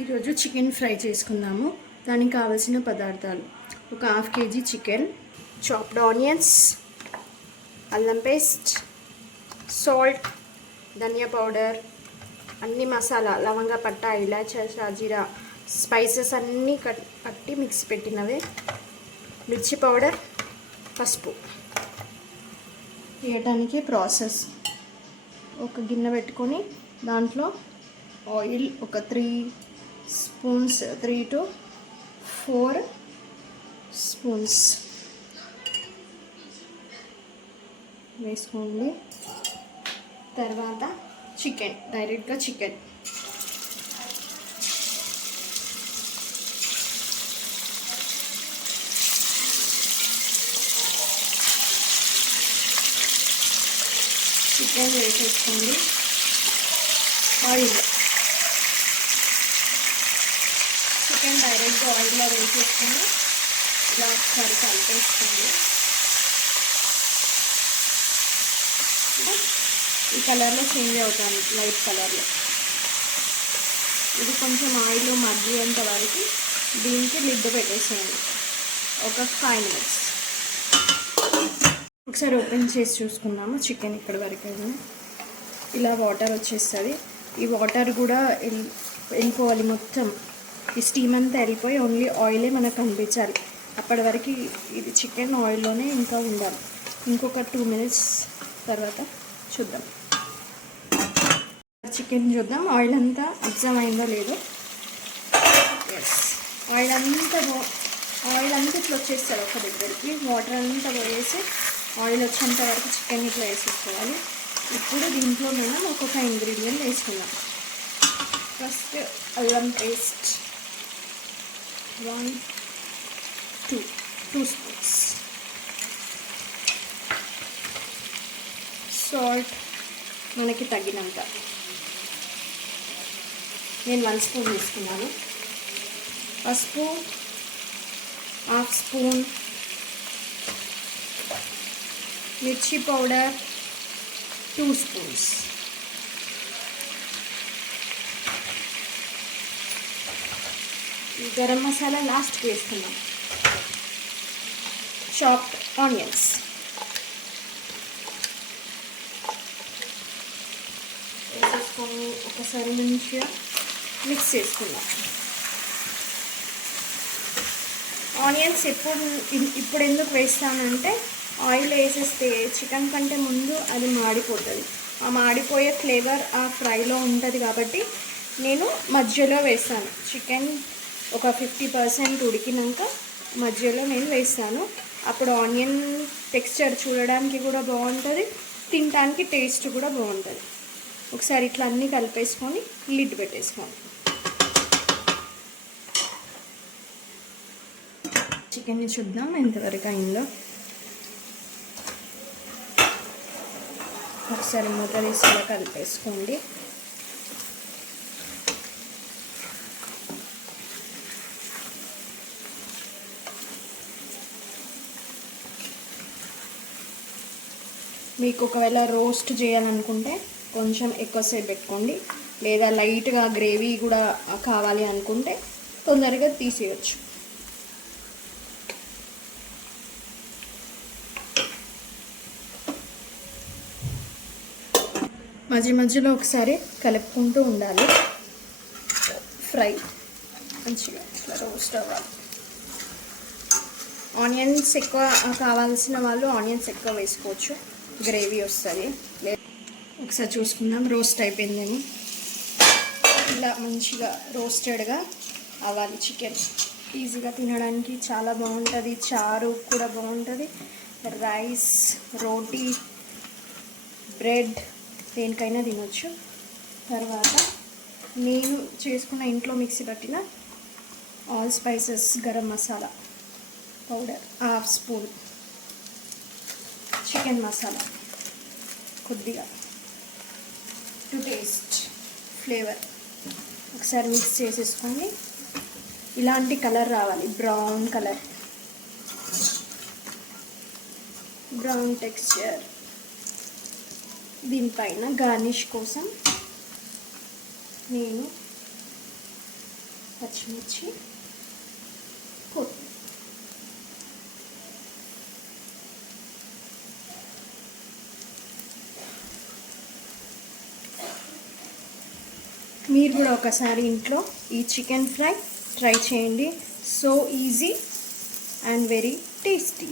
ఈరోజు chicken fry చేసుకుందాము. దానికి కావాల్సిన పదార్థాలు: ఒక half KG chicken, chopped onions, అల్లం పేస్ట్, సాల్ట్, ధనియా పౌడర్, అన్ని మసాలా, లవంగ పట్ట, ఇలాచీ, షాజీరా, స్పైసెస్ అన్నీ కట్టి మిక్స్ పెట్టినవే, మిర్చి పౌడర్, పసుపు. వేయటానికి ప్రాసెస్: ఒక గిన్నె పెట్టుకొని దాంట్లో ఆయిల్ ఒక 3 to 4 స్పూన్స్ వేసుకోండి. తర్వాత డైరెక్ట్గా చికెన్ వేసేసుకోండి. ఆయిల్ చికెన్ డైరెక్ట్గా ఆయిల్లో వేసేసుకొని ఇలా ఒకసారి కలిపేసుకోండి. ఈ కలర్లో చేంజ్ అవుతాను, లైట్ కలర్లో. ఇది కొంచెం ఆయిల్ మగ్గేంత వరకు దీనికి లిడ్ పెట్టేసేయండి ఒక 5 minutes. ఒకసారి ఓపెన్ చేసి చూసుకుందాము. చికెన్ ఇక్కడి వరకు ఇలా వాటర్ వచ్చేస్తుంది. ఈ వాటర్ కూడా వెళ్ళిపోవాలి, మొత్తం ఈ స్టీమ్ అంతా వెళ్ళిపోయి ఓన్లీ ఆయిలే మనకు కనిపించాలి. అప్పటి వరకు ఇది చికెన్ ఆయిల్లోనే ఇంకా ఉండాలి. ఇంకొక 2 minutes తర్వాత చూద్దాం. చికెన్ చూద్దాం, ఆయిల్ అంతా అబ్జర్వ్ అయిందో లేదో. ఎస్, ఆయిల్ అంతా ఇట్లా వచ్చేస్తుంది ఒక దగ్గరికి. వాటర్ అంతా పోయేసి ఆయిల్ వచ్చేంత వరకు చికెన్ ఇట్లా వేసేసుకోవాలి. ఇప్పుడు దీంట్లో మనం ఒక్కొక్క ఇంగ్రీడియంట్ వేసుకుందాం. ఫస్ట్ అల్లం పేస్ట్ 2 స్పూన్స్, సాల్ట్ మనకి తగినంత, నేను 1 స్పూన్ తీసుకున్నాను. పసుపు 1/2 స్పూన్, మిర్చి పౌడర్ 2 స్పూన్స్, గరం మసాలా లాస్ట్కి వేసుకున్నాం. చాప్డ్ ఆనియన్స్, వేసేసుకొని ఒకసారి మంచిగా మిక్స్ చేసుకుందాం. ఆనియన్స్ ఇప్పుడు ఎందుకు వేస్తానంటే, ఆయిల్ వేసేస్తే చికెన్ కంటే ముందు అది మాడిపోతుంది. ఆ మాడిపోయే ఫ్లేవర్ ఆ ఫ్రైలో ఉంటుంది కాబట్టి నేను మధ్యలో వేస్తాను. చికెన్ ఒక 50% ఉడికినాక మధ్యలో నేను వేస్తాను. అప్పుడు ఆనియన్ టెక్స్చర్ చూడడానికి కూడా బాగుంటుంది, తినడానికి టేస్ట్ కూడా బాగుంటుంది. ఒకసారి ఇట్లా అన్నీ కలిపేసుకొని లిడ్ పెట్టేసుకోండి. చికెన్ని చూద్దాం ఎంతవరకు అయిందో. ఒకసారి మూత తీసి కలిపేసుకోండి. మీకు ఒకవేళ రోస్ట్ చేయాలనుకుంటే కొంచెం ఎక్కువసేపు పెట్టుకోండి, లేదా లైట్గా గ్రేవీ కూడా కావాలి అనుకుంటే తొందరగా తీసేయచ్చు. మధ్యలో ఒకసారి కలుపుకుంటూ ఉండాలి. ఫ్రై మంచిగా ఇట్లా రోస్ట్ అవ్వాలి. ఆనియన్స్ ఎక్కువ కావాల్సిన వాళ్ళు ఆనియన్స్ ఎక్కువ వేసుకోవచ్చు, గ్రేవీ వస్తుంది. ఒకసారి చూసుకుందాం రోస్ట్ అయిపోయిందేమో. ఇలా మంచిగా రోస్టెడ్గా అవ్వాలి చికెన్. ఈజీగా తినడానికి చాలా బాగుంటుంది, చారు కూడా బాగుంటుంది, రైస్, రోటీ, బ్రెడ్ దేనికైనా తినొచ్చు. తర్వాత నేను చేసుకున్న ఇంట్లో మిక్సీ పట్టిన all spices, garam masala powder 1/2 spoon, chicken masala కొద్దిగా టు టేస్ట్ ఫ్లేవర్. ఒకసారి మిక్స్ చేసేసుకొని ఇలాంటి కలర్ రావాలి, బ్రౌన్ టెక్స్చర్. దీనిపైన గార్నిష్ కోసం నేను పచ్చిమిర్చి, కొత్తిమీర. మీరు కూడా ఒకసారి ఇంట్లో ఈ చికెన్ ఫ్రై ట్రై చేయండి. So easy and very tasty.